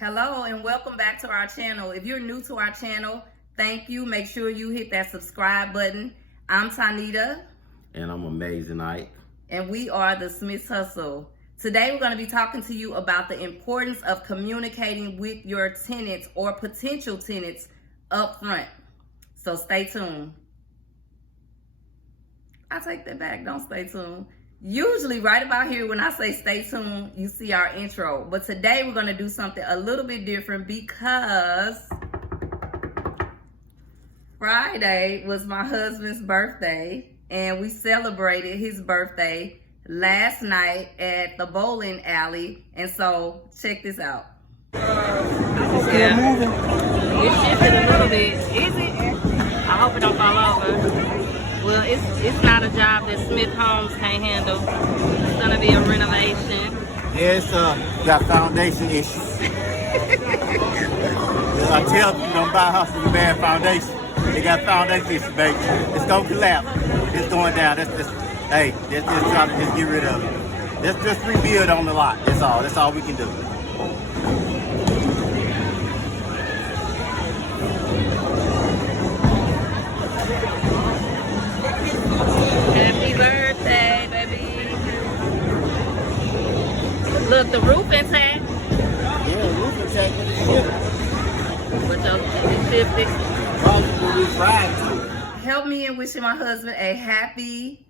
Hello and welcome back to our channel. If you're new to our channel, thank you. Make sure you hit that subscribe button. I'm Tanita. And I'm Amazing Ike. And we are the Smiths Hustle. Today we're going to be talking to you about the importance of communicating with your tenants or potential tenants up front. So stay tuned. I take that back. Don't stay tuned. Usually right about here when I say stay tuned, you see our intro. But today we're going to do something a little bit different because Friday was my husband's birthday and we celebrated his birthday last night at the bowling alley. And so check this out. Yeah. It's shifted a little bit. Is it? I hope it don't fall over. Well, it's not a job that Smith Homes can't handle. It's gonna be a renovation. Yes, got foundation issues. I tell them don't buy a house with a bad foundation. They got foundation issues, baby. It's gonna collapse. It's going down. Let's just try to just get rid of it. Let's just rebuild on the lot. That's all. That's all we can do. Happy birthday, baby. Look, the roof intact. Yeah, the roof intact with the ship. But those shifted. Probably fried too. Help me in wishing my husband a happy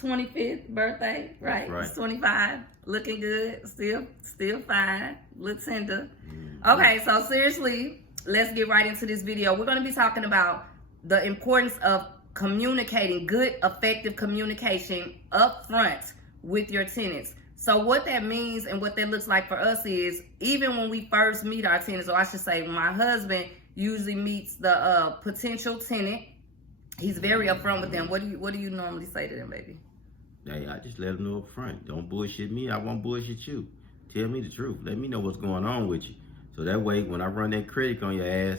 25th birthday. Right. Right. He's 25. Looking good. Still fine. Look tender. Okay, so seriously, let's get right into this video. We're going to be talking about the importance of communicating, good, effective communication up front with your tenants. So what that means and what that looks like for us is, even when we first meet our tenants, or I should say my husband usually meets the potential tenant, he's very upfront with them. What do you normally say to them, baby? Hey, I just let them know up front. Don't bullshit me. I won't bullshit you. Tell me the truth. Let me know what's going on with you. So that way, when I run that critic on your ass,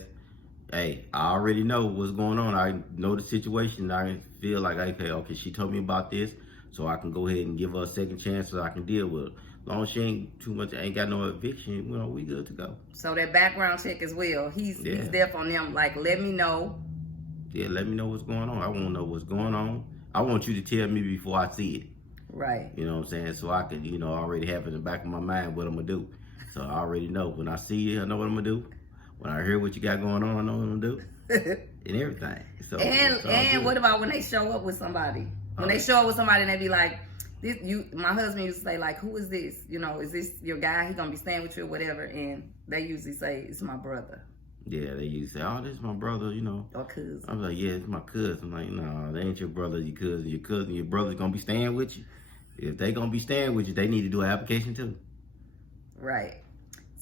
hey, I already know what's going on. I know the situation. I feel like, okay, she told me about this, so I can go ahead and give her a second chance so I can deal with it. As long as she ain't too much, ain't got no eviction, we good to go. So that background check as well. He's deaf on them. Like, let me know. Yeah, let me know what's going on. I want to know what's going on. I want you to tell me before I see it. Right. You know what I'm saying? So I can, already have in the back of my mind what I'm going to do. So I already know. When I see it, I know what I'm going to do. When I hear what you got going on, I know what I'm going to do. And everything. So, and what about when they show up with somebody? When they show up with somebody and they be like, my husband used to say, like, who is this? Is this your guy? He gonna be staying with you or whatever. And they usually say, it's my brother. Yeah, they usually say, oh, this is my brother, Or cousin. I'm like, yeah, it's my cousin. I'm like, no, they ain't your brother, your cousin. Your cousin, your brother's gonna be staying with you. If they gonna be staying with you, they need to do an application too. Right.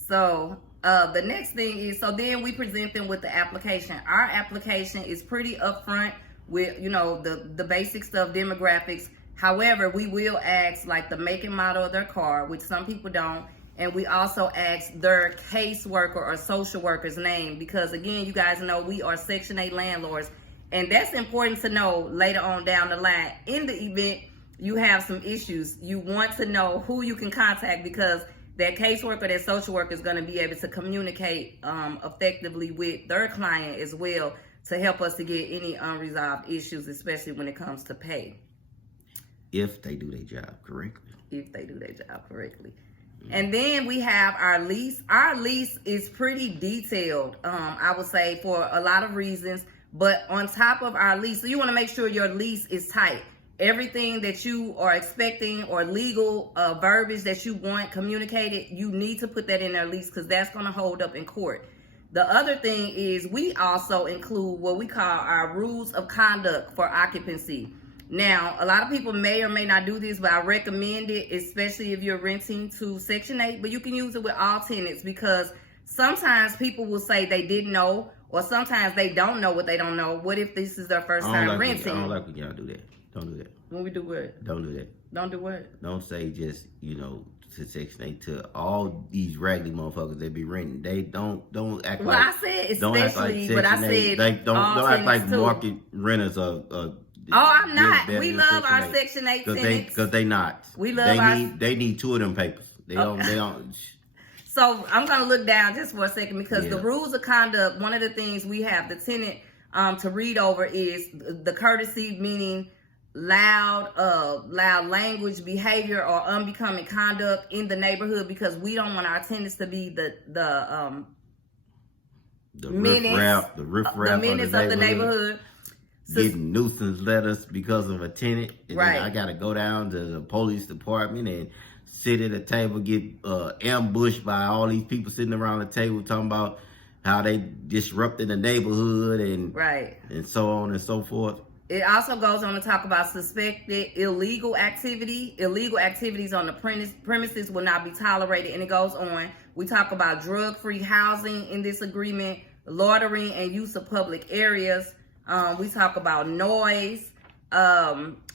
So the next thing is, so then we present them with the application. Our application is pretty upfront with, the basic stuff, demographics. However, we will ask like the make and model of their car, which some people don't. And we also ask their caseworker or social worker's name, because again, you guys know we are Section 8 landlords. And that's important to know later on down the line. In the event you have some issues, you want to know who you can contact, because that caseworker, that social worker is going to be able to communicate effectively with their client as well to help us to get any unresolved issues, especially when it comes to pay. If they do their job correctly. If they do their job correctly. And then we have our lease. Our lease is pretty detailed, I would say, for a lot of reasons. But on top of our lease, so you want to make sure your lease is tight. Everything that you are expecting or legal verbiage that you want communicated, you need to put that in their lease, because that's going to hold up in court. The other thing is we also include what we call our rules of conduct for occupancy. Now, a lot of people may or may not do this, but I recommend it, especially if you're renting to Section 8. But you can use it with all tenants, because sometimes people will say they didn't know, or sometimes they don't know what they don't know. What if this is their first time renting? I don't like when y'all do that. Don't do that. When we do what? Don't do that. Don't do what? Don't say just, to Section 8 to all these raggedy motherfuckers that be renting. They don't act well, like... I said Don't especially, act like but I said they don't act like too. market renters are I'm not. We love our Section 8 tenants. Because they not. We love They need 2 of them papers. They don't. So I'm going to look down just for a second because the Yeah. rules of conduct, one of the things we have the tenant to read over is the courtesy, meaning loud language, behavior, or unbecoming conduct in the neighborhood, because we don't want our tenants to be the menace, the riffraff of the neighborhood. Getting nuisance letters because of a tenant, and Right. then I gotta go down to the police department and sit at a table, get ambushed by all these people sitting around the table talking about how they disrupting the neighborhood and Right. and so on and so forth. It also goes on to talk about suspected illegal activity. Illegal activities on the premises will not be tolerated, and it goes on. We talk about drug-free housing in this agreement, loitering and use of public areas. We talk about noise,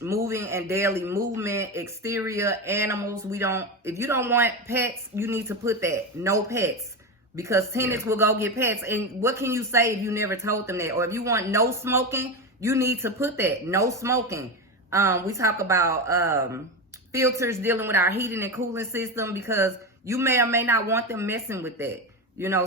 moving and daily movement, exterior animals. If you don't want pets, you need to put that, no pets, because tenants will go get pets. And what can you say if you never told them that? Or if you want no smoking, you need to put that, no smoking. We talk about filters dealing with our heating and cooling system, because you may or may not want them messing with that.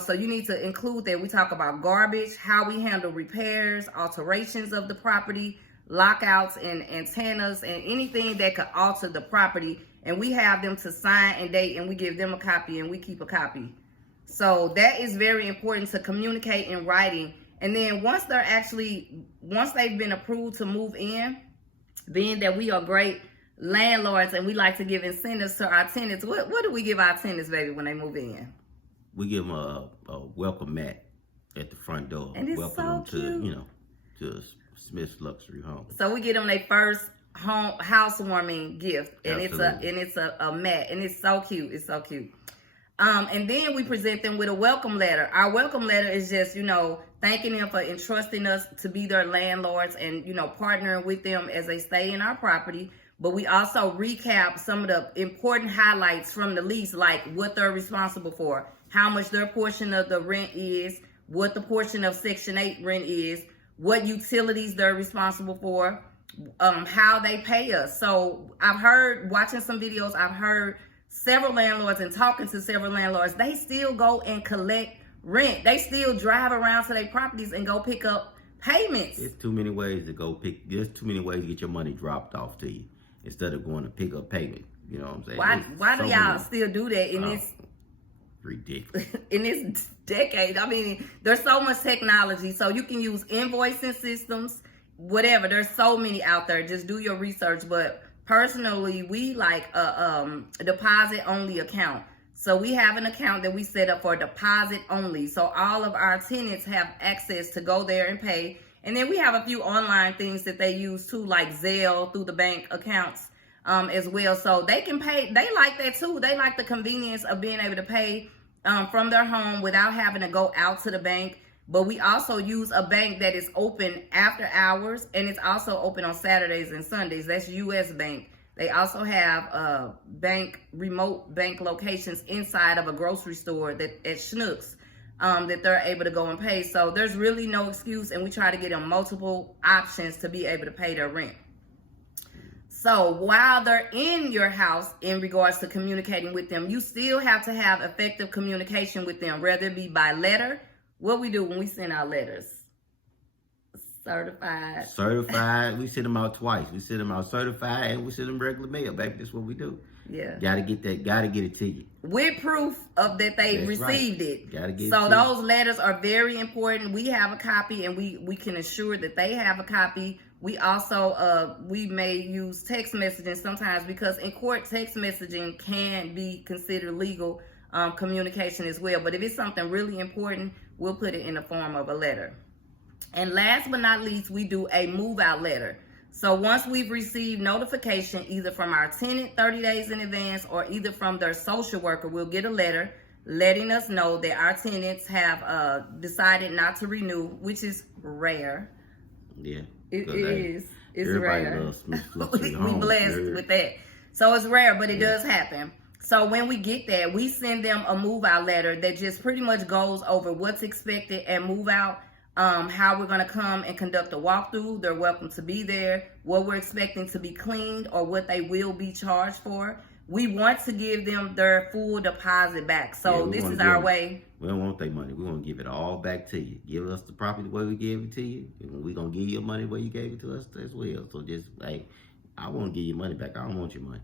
So you need to include that. We talk about garbage, how we handle repairs, alterations of the property, lockouts and antennas, and anything that could alter the property. And we have them to sign and date, and we give them a copy, and we keep a copy. So that is very important, to communicate in writing. And then once they've been approved to move in, being that we are great landlords and we like to give incentives to our tenants, what do we give our tenants, baby, when they move in? We give them a welcome mat at the front door. And it's welcome so them cute. to Smith's Luxury Home. So we get them their first housewarming gift, and Absolutely. it's a mat, and it's so cute. It's so cute. And then we present them with a welcome letter. Our welcome letter is just, thanking them for entrusting us to be their landlords and, partnering with them as they stay in our property. But we also recap some of the important highlights from the lease, like what they're responsible for, how much their portion of the rent is, what the portion of Section 8 rent is, what utilities they're responsible for, how they pay us. So watching some videos, I've heard several landlords and talking to several landlords, they still go and collect rent. They still drive around to their properties and go pick up payments. There's too many ways to there's too many ways to get your money dropped off to you instead of going to pick up payment. You know what I'm saying? Why do y'all still do that in this ridiculous in this decade? I mean, there's so much technology, so you can use invoicing systems, whatever. There's so many out there. Just do your research. But personally, we like a deposit only account. So we have an account that we set up for deposit only. So all of our tenants have access to go there and pay. And then we have a few online things that they use too, like Zelle through the bank accounts as well. So they can pay. They like that too. They like the convenience of being able to pay from their home without having to go out to the bank. But we also use a bank that is open after hours, and it's also open on Saturdays and Sundays. That's US Bank. They also have remote bank locations inside of a grocery store at Schnucks that they're able to go and pay. So there's really no excuse, and we try to get them multiple options to be able to pay their rent. So while they're in your house, in regards to communicating with them, you still have to have effective communication with them, whether it be by letter. What we do when we send our letters? Certified. We send them out twice. We send them out certified, and we send them regular mail, baby. That's what we do. Yeah. Gotta get it to you. With proof of that they received it. Gotta get so it to those letters are very important. We have a copy, and we can assure that they have a copy. We also we may use text messaging sometimes, because in court text messaging can be considered legal communication as well. But if it's something really important, we'll put it in the form of a letter. And last but not least, we do a move out letter. So once we've received notification, either from our tenant 30 days in advance or either from their social worker, we'll get a letter letting us know that our tenants have decided not to renew, which is rare. Yeah. It is. It's everybody rare. Loves Smith we blessed with that. So it's rare, but it does happen. So when we get that, we send them a move out letter that just pretty much goes over what's expected at move out, how we're going to come and conduct a walkthrough. They're welcome to be there, what we're expecting to be cleaned or what they will be charged for. we want to give them their full deposit back. So this is our way. We don't want their money. We want to give it all back to you. Give us the property the way we gave it to you, and we're going to give you money the way you gave it to us as well. So just, hey, I want to give you money back. I don't want your money.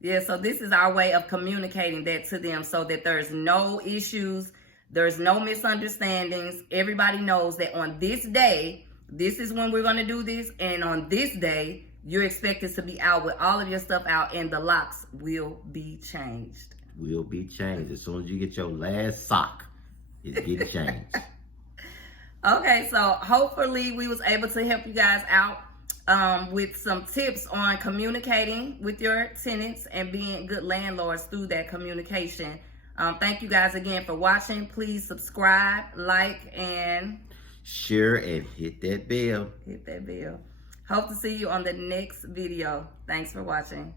Yeah, so this is our way of communicating that to them so that there's no issues, there's no misunderstandings. Everybody knows that on this day, this is when we're going to do this, and on this day, you're expected to be out with all of your stuff out, and the locks will be changed. Will be changed. As soon as you get your last sock, it's getting changed. Okay, so hopefully we was able to help you guys out with some tips on communicating with your tenants and being good landlords through that communication. Thank you guys again for watching. Please subscribe, like, and share, and hit that bell. Hit that bell. Hope to see you on the next video. Thanks for watching.